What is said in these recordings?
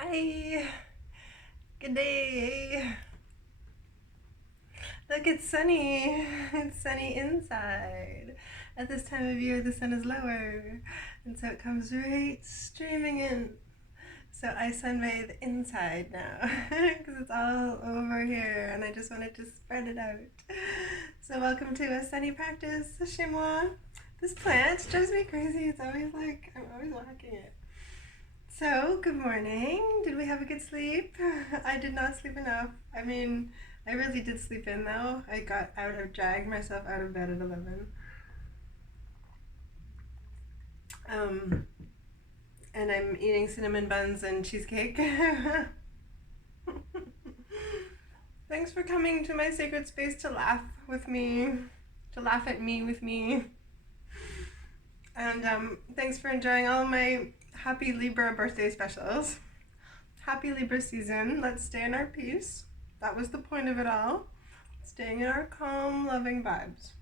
Hi, good day. Look, it's sunny. It's sunny inside. At this time of year, the sun is lower, and so it comes right streaming in. So I sunbathe inside now because it's all over here, and I just wanted to spread it out. So welcome to a sunny practice, chez moi. This plant drives me crazy. It's always like I'm always whacking it. So, good morning. Did we have a good sleep? I did not sleep enough. I really did sleep in though. Dragged myself out of bed at 11. Um, and I'm eating cinnamon buns and cheesecake. Thanks for coming to my sacred space to laugh with me, to laugh at me with me. And thanks for enjoying all my happy Libra birthday specials. Happy Libra season. Let's stay in our peace. That was the point of it all. Staying in our calm, loving vibes.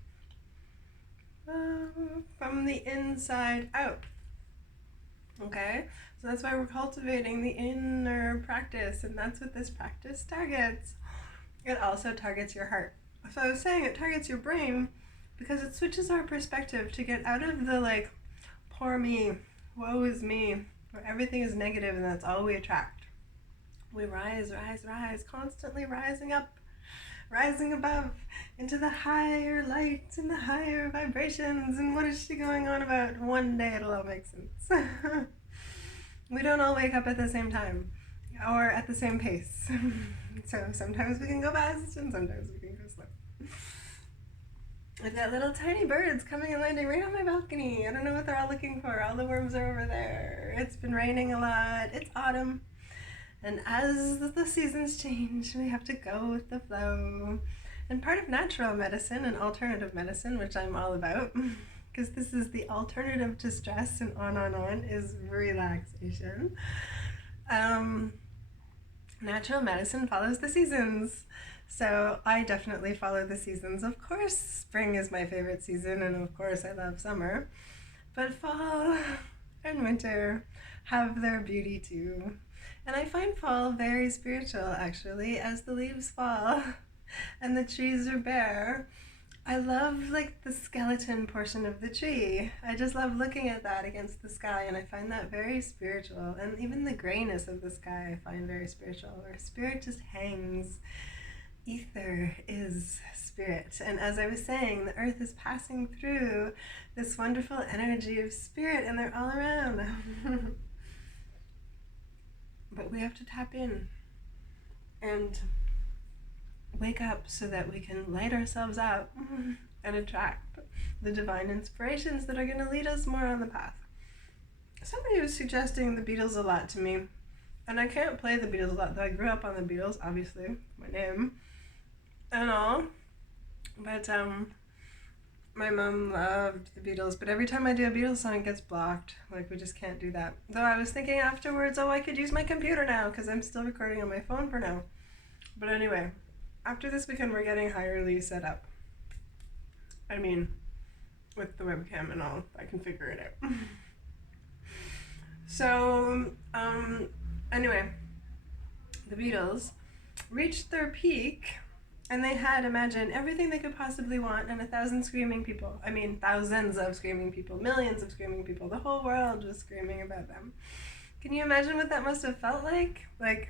From the inside out. Okay? So that's why we're cultivating the inner practice, and that's what this practice targets. It also targets your heart. So I was saying it targets your brain because it switches our perspective to get out of the like, poor me, woe is me, where everything is negative and that's all we attract. We rise, constantly rising up, rising above into the higher lights and the higher vibrations. And what is she going on about? One day it'll all make sense. We don't all wake up at the same time or at the same pace. So sometimes we can go fast and sometimes we can go slow. I've got little tiny birds coming and landing right on my balcony. I don't know what they're all looking for. All the worms are over there. It's been raining a lot. It's autumn. And as the seasons change, we have to go with the flow. And part of natural medicine and alternative medicine, which I'm all about, because this is the alternative to stress and on, is relaxation. Natural medicine follows the seasons. So I definitely follow the seasons. Of course, spring is my favorite season, and of course, I love summer. But fall and winter have their beauty too. And I find fall very spiritual, actually, as the leaves fall and the trees are bare. I love like the skeleton portion of the tree. I just love looking at that against the sky, and I find that very spiritual. And even the grayness of the sky I find very spiritual, where spirit just hangs. Ether is spirit. And as I was saying, the earth is passing through this wonderful energy of spirit, and they're all around. But we have to tap in and wake up so that we can light ourselves up and attract the divine inspirations that are going to lead us more on the path. Somebody was suggesting the Beatles a lot to me, and I can't play the Beatles a lot, though I grew up on the Beatles, obviously, my name and all. But my mom loved the Beatles, but every time I do a Beatles song, it gets blocked. Like, we just can't do that. Though I was thinking afterwards, oh, I could use my computer now, because I'm still recording on my phone for now. But anyway, after this weekend, we're getting Hirely set up. I mean, with the webcam and all, I can figure it out. So, anyway, the Beatles reached their peak, and they had, imagine, everything they could possibly want and 1,000 screaming people. I mean, thousands of screaming people, millions of screaming people. The whole world was screaming about them. Can you imagine what that must have felt like? Like,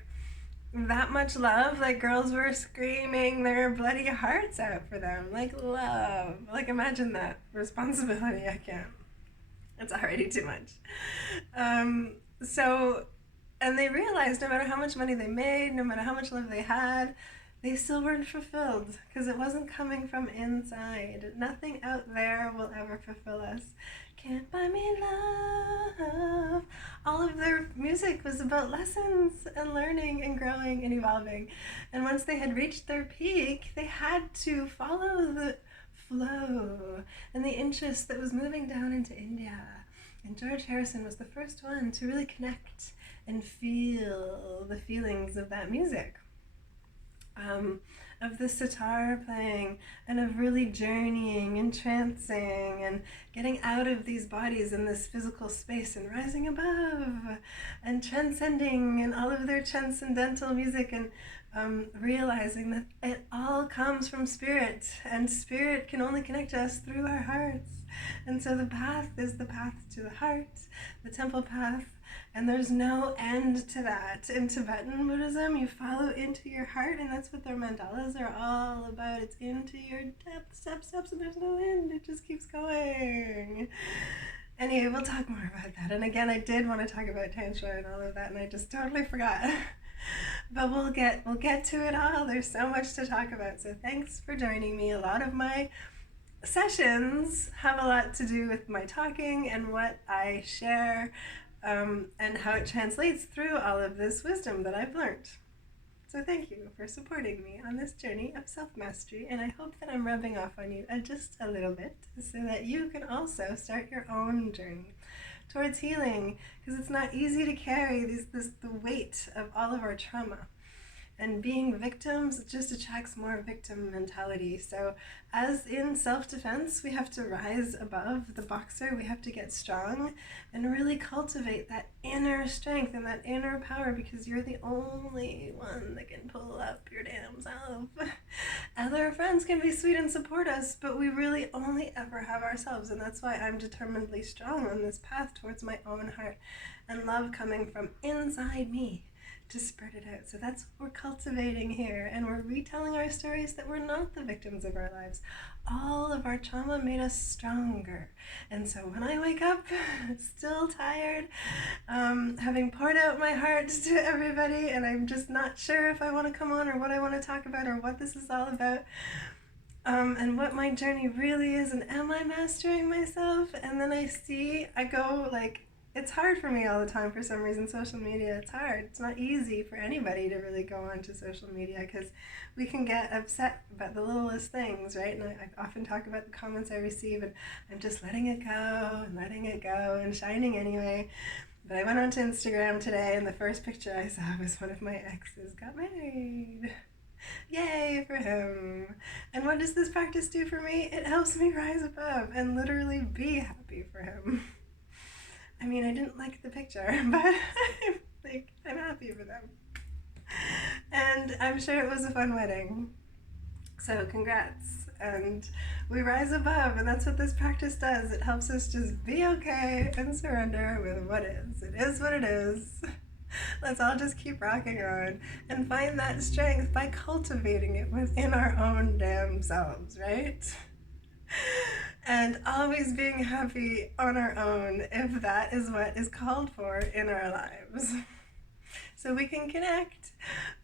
that much love, like girls were screaming their bloody hearts out for them. Like, love. Like, imagine that. Responsibility, I can't. It's already too much. So, and they realized no matter how much money they made, no matter how much love they had, they still weren't fulfilled because it wasn't coming from inside. Nothing out there will ever fulfill us. Can't buy me love. All of their music was about lessons and learning and growing and evolving. And once they had reached their peak, they had to follow the flow and the interest that was moving down into India. And George Harrison was the first one to really connect and feel the feelings of that music. um, of the sitar playing, and of really journeying and trancing and getting out of these bodies in this physical space and rising above and transcending and all of their transcendental music, and realizing that it all comes from spirit, and spirit can only connect to us through our hearts. And so the path is the path to the heart, the temple path, and there's no end to that. In Tibetan Buddhism, you follow into your heart, and that's what their mandalas are all about. It's into your depths, steps, and there's no end. It just keeps going. Anyway, we'll talk more about that. And again, I did want to talk about Tantra and all of that, and I just totally forgot. But we'll get to it all. There's so much to talk about. So thanks for joining me. A lot of my sessions have a lot to do with my talking and what I share, and how it translates through all of this wisdom that I've learned. So thank you for supporting me on this journey of self-mastery, and I hope that I'm rubbing off on you just a little bit so that you can also start your own journey towards healing, because it's not easy to carry the weight of all of our trauma. And being victims just attracts more victim mentality. So as in self-defense, we have to rise above the boxer. We have to get strong and really cultivate that inner strength and that inner power, because you're the only one that can pull up your damn self. Other friends can be sweet and support us, but we really only ever have ourselves. And that's why I'm determinedly strong on this path towards my own heart and love coming from inside me to spread it out. So that's what we're cultivating here, and we're retelling our stories that we're not the victims of our lives. All of our trauma made us stronger. And so when I wake up still tired, having poured out my heart to everybody, and I'm just not sure if I want to come on or what I want to talk about or what this is all about, and what my journey really is, and am I mastering myself? And then I go like, it's hard for me all the time for some reason. Social media, it's hard. It's not easy for anybody to really go onto social media, because we can get upset about the littlest things, right? And I often talk about the comments I receive, and I'm just letting it go and shining anyway. But I went onto Instagram today, and the first picture I saw was one of my exes got married. Yay for him. And what does this practice do for me? It helps me rise above and literally be happy for him. I mean, I didn't like the picture, but I'm happy for them. And I'm sure it was a fun wedding. So congrats. And we rise above, and that's what this practice does. It helps us just be okay and surrender with what is. It is what it is. Let's all just keep rocking on and find that strength by cultivating it within our own damn selves, right? And always being happy on our own, if that is what is called for in our lives. So we can connect,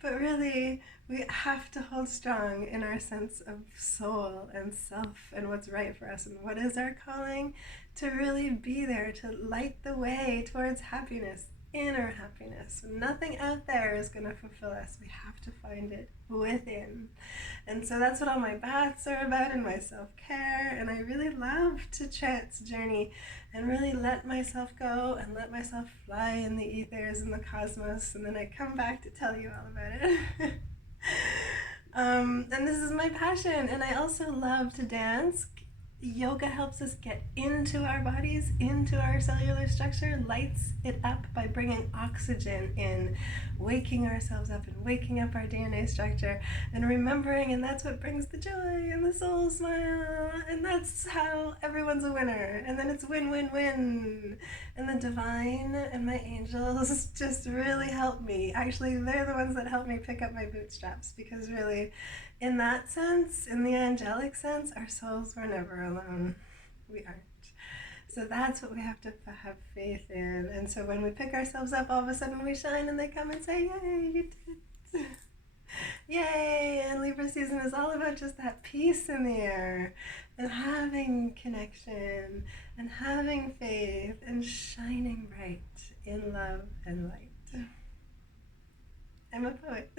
but really we have to hold strong in our sense of soul and self and what's right for us and what is our calling, to really be there to light the way towards happiness, inner happiness. Nothing out there is going to fulfill us. We have to find it within. And so that's what all my baths are about, and my self-care. And I really love to trance journey and really let myself go and let myself fly in the ethers and the cosmos, and then I come back to tell you all about it. And this is my passion. And I also love to dance. Yoga helps us get into our bodies, into our cellular structure, lights it up by bringing oxygen in, waking ourselves up and waking up our DNA structure and remembering, and that's what brings the joy and the soul smile, and that's how everyone's a winner. And then it's win, win, win. And the divine and my angels just really help me. Actually, they're the ones that help me pick up my bootstraps, because really, in that sense, in the angelic sense, our souls were never alone. We aren't. So that's what we have to have faith in. And so when we pick ourselves up, all of a sudden we shine, and they come and say, yay, you did. Yay. And Libra season is all about just that peace in the air and having connection and having faith and shining bright in love and light. I'm a poet.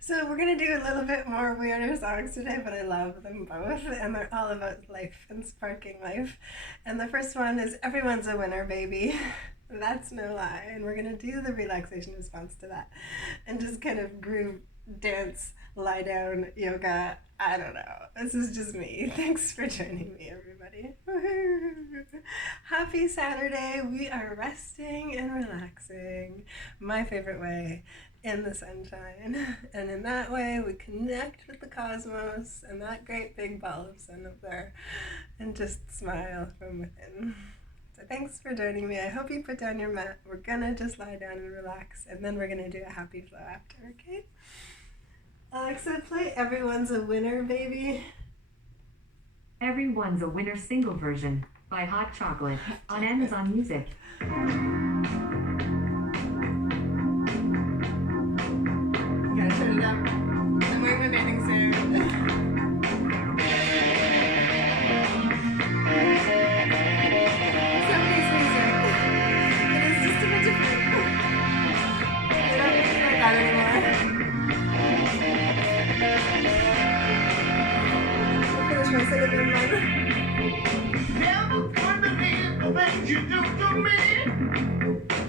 So we're going to do a little bit more weirder songs today, but I love them both, and they're all about life and sparking life. And the first one is Everyone's a Winner, Baby. That's no lie. And we're going to do the relaxation response to that and just kind of groove, dance, lie down, yoga. I don't know. This is just me. Thanks for joining me, everybody. Happy Saturday. We are resting and relaxing. My favorite way, in the sunshine. And in that way, we connect with the cosmos and that great big ball of sun up there and just smile from within. So thanks for joining me. I hope you put down your mat. We're gonna just lie down and relax, and then we're gonna do a happy flow after, okay? Alexa, play Everyone's a Winner, baby. Everyone's a Winner single version by Hot Chocolate on Amazon Music. You gotta turn it up. I'm wearing my bathing suit. Somebody's music. It is just a bit different. They don't make it like that anymore. I'll finish my cinnamon one. Never could believe the things you do to me.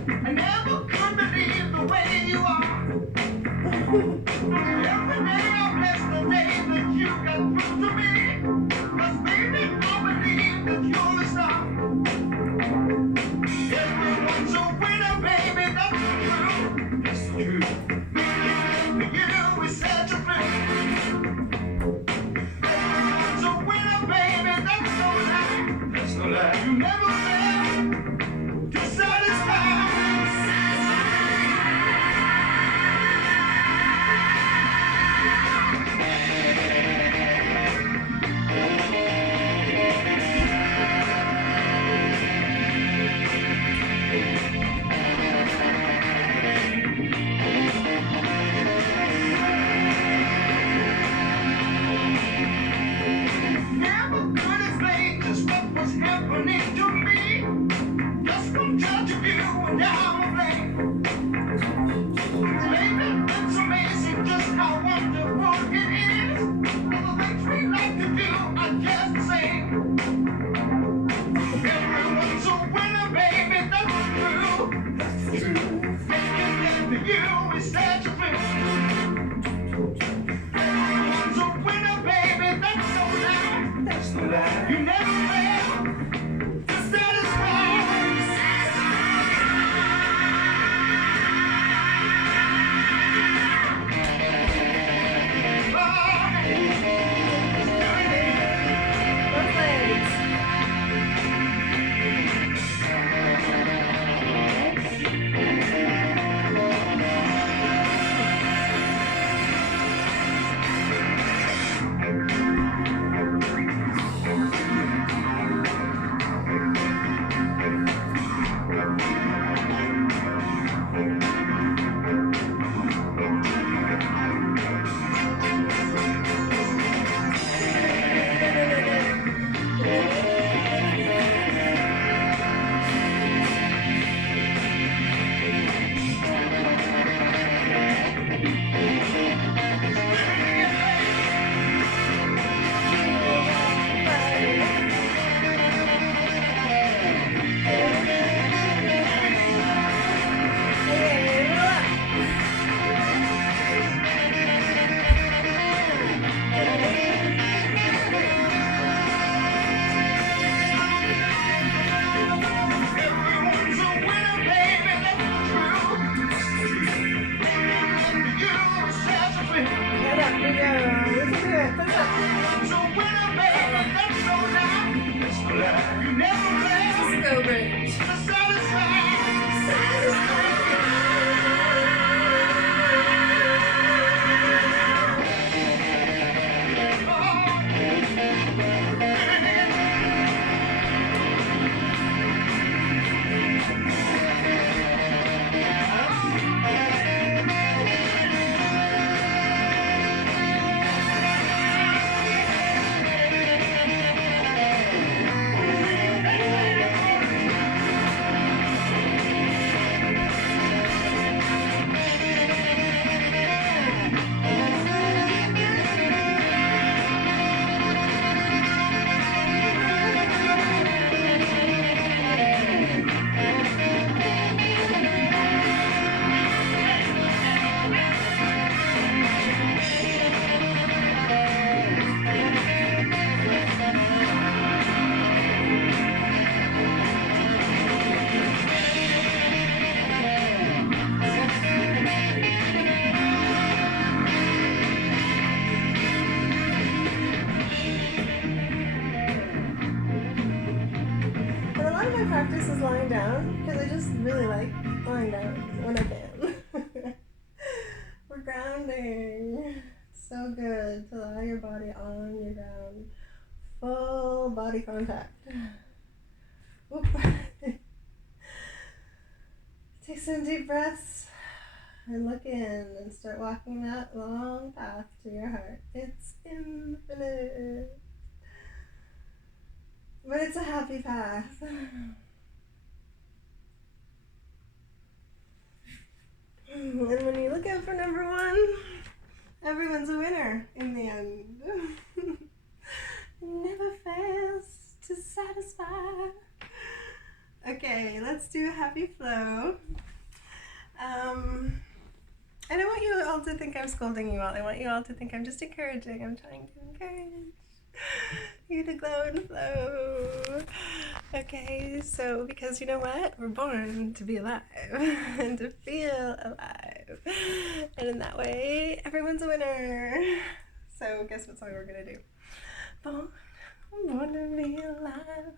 I never could believe the way you are. Every day I bless the day that you got through to me. 'Cause baby, I believe that you're the star. Everyone's a winner, baby, that's the truth. It's the truth. You is such a thrill. Everyone's a winner, baby, that's no lie. That's no lie. You never fail to satisfy. lying down because I just really like lying down when I can. We're grounding. So good to allow your body on your ground. Full body contact. Whoop. Take some deep breaths and look in and start walking that long path to your heart. It's infinite. But it's a happy path. And when you look out for number one, everyone's a winner in the end. Never fails to satisfy. Okay, let's do a happy flow. I don't want you all to think I'm scolding you all. I want you all to think I'm just encouraging. I'm trying to encourage you to glow and flow. Okay, so because you know what? We're born to be alive and to feel alive. And in that way, everyone's a winner. So guess what song we're gonna do? Born to be alive.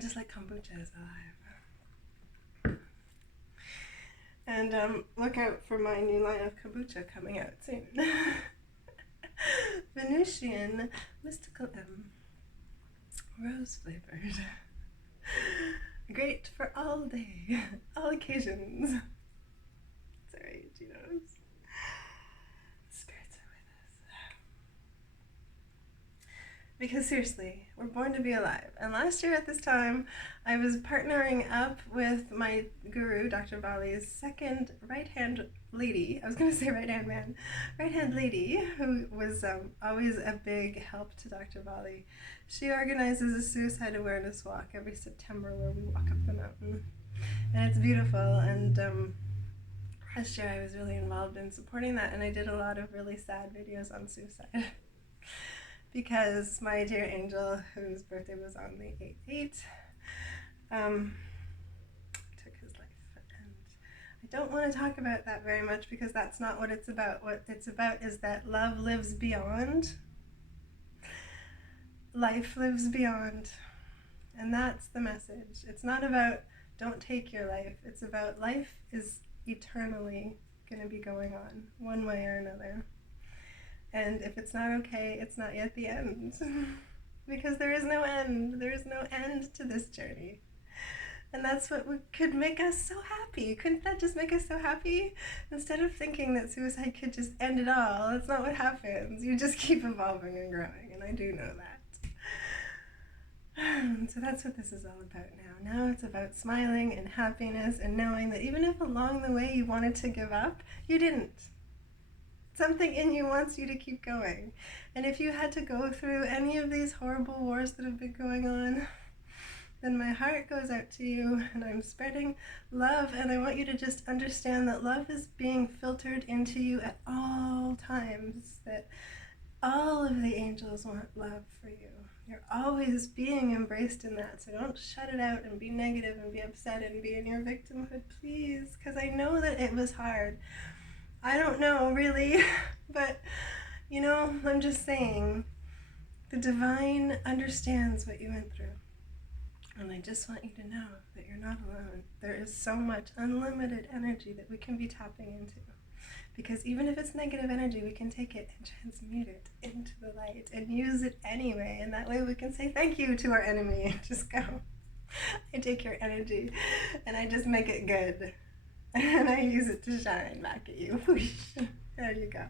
Just like kombucha is alive. And look out for my new line of kombucha coming out soon. Venusian Mystical M. Rose flavored. Great for all day, all occasions. Sorry, Geno's. Spirits are with us. Because seriously, we're born to be alive. And last year at this time, I was partnering up with my guru, Dr. Bali's second right-hand lady. I was going to say right-hand man. Right-hand lady, who was always a big help to Dr. Bali. She organizes a suicide awareness walk every September where we walk up the mountain. And it's beautiful. And last year I was really involved in supporting that, and I did a lot of really sad videos on suicide. Because my dear angel, whose birthday was on the 8/8, took his life. And I don't want to talk about that very much because that's not what it's about. What it's about is that love lives beyond. Life lives beyond. And that's the message. It's not about don't take your life. It's about life is eternally going to be going on, one way or another. And if it's not okay, it's not yet the end. Because there is no end. There is no end to this journey. And that's what could make us so happy. Couldn't that just make us so happy? Instead of thinking that suicide could just end it all, that's not what happens. You just keep evolving and growing, and I do know that. So that's what this is all about now. Now it's about smiling and happiness and knowing that even if along the way you wanted to give up, you didn't. Something in you wants you to keep going. And if you had to go through any of these horrible wars that have been going on, then my heart goes out to you and I'm spreading love, and I want you to just understand that love is being filtered into you at all times, that all of the angels want love for you. You're always being embraced in that, so don't shut it out and be negative and be upset and be in your victimhood, please, because I know that it was hard. I don't know, really, but, you know, I'm just saying, the divine understands what you went through, and I just want you to know that you're not alone. There is so much unlimited energy that we can be tapping into, because even if it's negative energy, we can take it and transmute it into the light and use it anyway, and that way we can say thank you to our enemy and just go, I take your energy, and I just make it good. And I use it to shine back at you. Whoosh. There you go.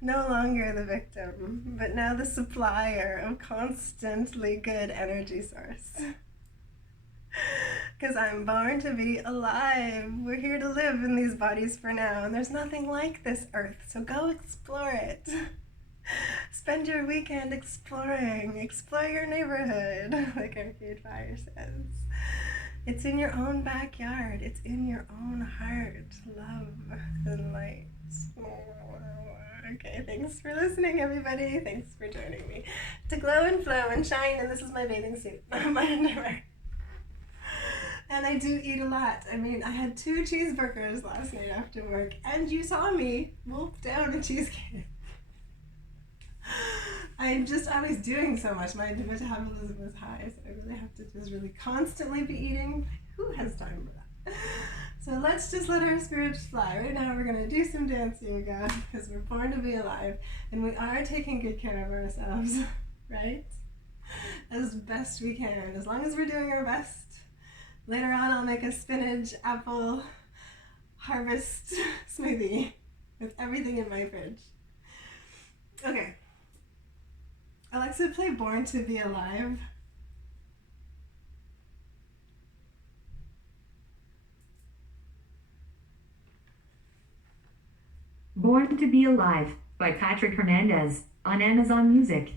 No longer the victim, but now the supplier of constantly good energy source. Because I'm born to be alive. We're here to live in these bodies for now, and there's nothing like this earth, so go explore it. Spend your weekend exploring. Explore your neighborhood, like Arcade Fire says. It's in your own backyard. It's in your own heart. Love and light. Okay, thanks for listening, everybody. Thanks for joining me to glow and flow and shine. And this is my bathing suit, my underwear. And I do eat a lot. I mean, I had 2 cheeseburgers last night after work, and you saw me wolf down a cheesecake. I'm just always doing so much. My metabolism is high, so I really have to just really constantly be eating. Who has time for that? So let's just let our spirits fly. Right now we're going to do some dance yoga because we're born to be alive and we are taking good care of ourselves, right? As best we can, as long as we're doing our best. Later on I'll make a spinach, apple, harvest smoothie with everything in my fridge. Okay. Alexa, play Born to Be Alive. Born to Be Alive by Patrick Hernandez on Amazon Music.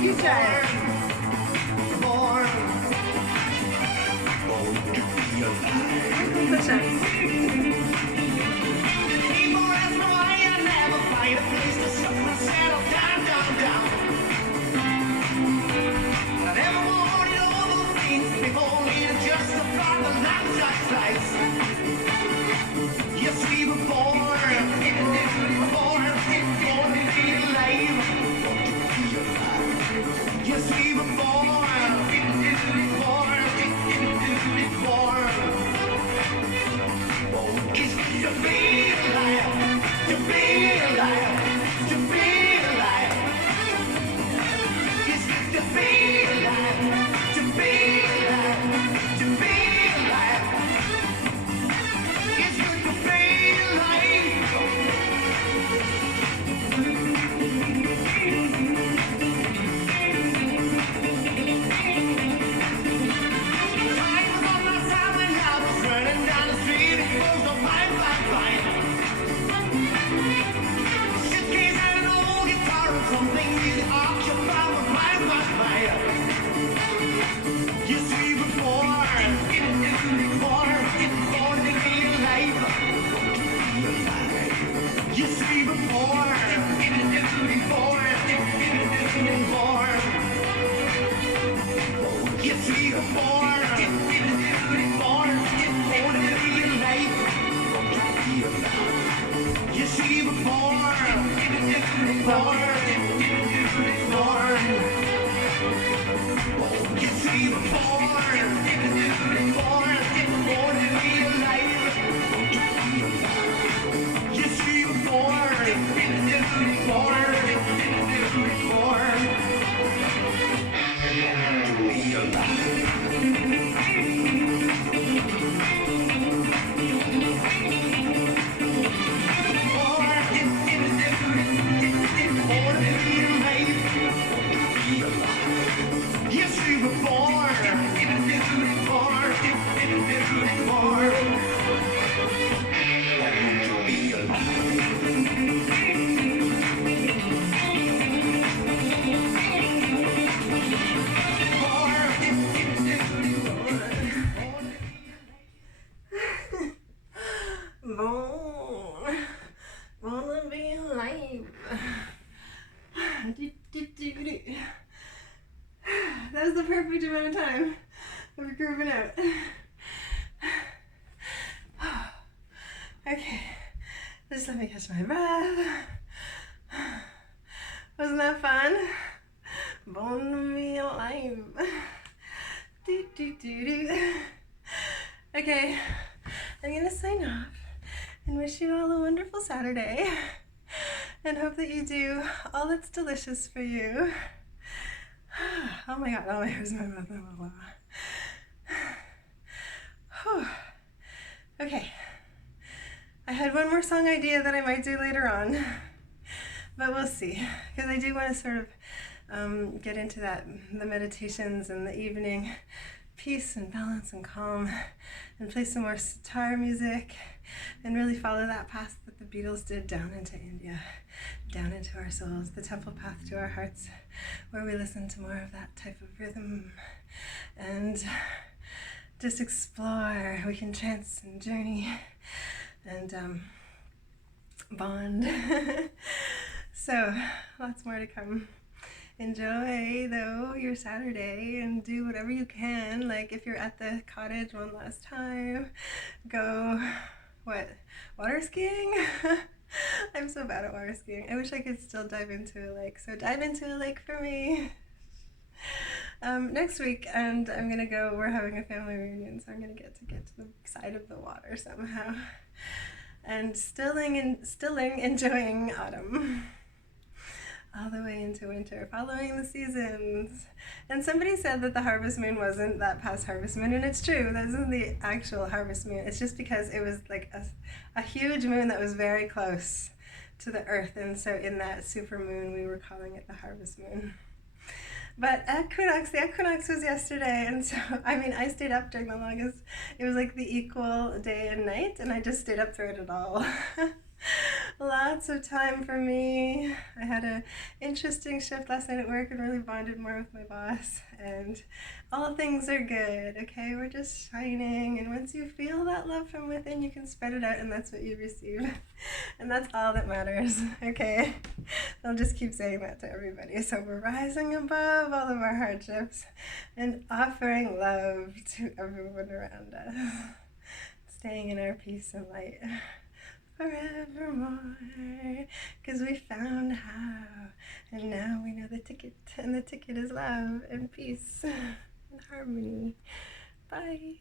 You try it. Push-ups. Yes, we were born to be alive. Yes, we were born It's to be alive, to be alive, to be alive. It's to be alive, to be alive, to be alive. It's good to be alive. Wanna be alive. That was the perfect amount of time that we're grooving out. Okay, just let me catch my breath. Wasn't that fun? Born to be alive. Okay, I'm gonna sign off and wish you all a wonderful Saturday and hope that you do all that's delicious for you. Oh my god, oh my, where's my mouth? Okay, I had one more song idea that I might do later on, but we'll see, because I do want to sort of get into that, the meditations and the evening peace and balance and calm, and play some more sitar music, and really follow that path that the Beatles did down into India, down into our souls, the temple path to our hearts, where we listen to more of that type of rhythm and just explore. We can trance and journey and bond. So lots more to come. Enjoy though your Saturday and do whatever you can. Like if you're at the cottage one last time, go water skiing. I'm so bad at water skiing. I wish I could still dive into a lake. So dive into a lake for me. Next week, and I'm gonna go. We're having a family reunion, so I'm gonna get to the side of the water somehow, and stilling, enjoying autumn, all the way into winter, following the seasons. And somebody said that the harvest moon wasn't that past harvest moon, and it's true. That isn't the actual harvest moon. It's just because it was like a huge moon that was very close to the earth, and so in that super moon, we were calling it the harvest moon. But the equinox was yesterday, and so, I stayed up during the longest, it was like the equal day and night, and I just stayed up through it all. Lots of time for me. I had an interesting shift last night at work and really bonded more with my boss, and all things are good, okay? We're just shining, and once you feel that love from within, you can spread it out, and that's what you receive. And that's all that matters, okay? I'll just keep saying that to everybody. So we're rising above all of our hardships and offering love to everyone around us, staying in our peace and light forevermore, because we found how, and now we know the ticket, and the ticket is love and peace and harmony. Bye.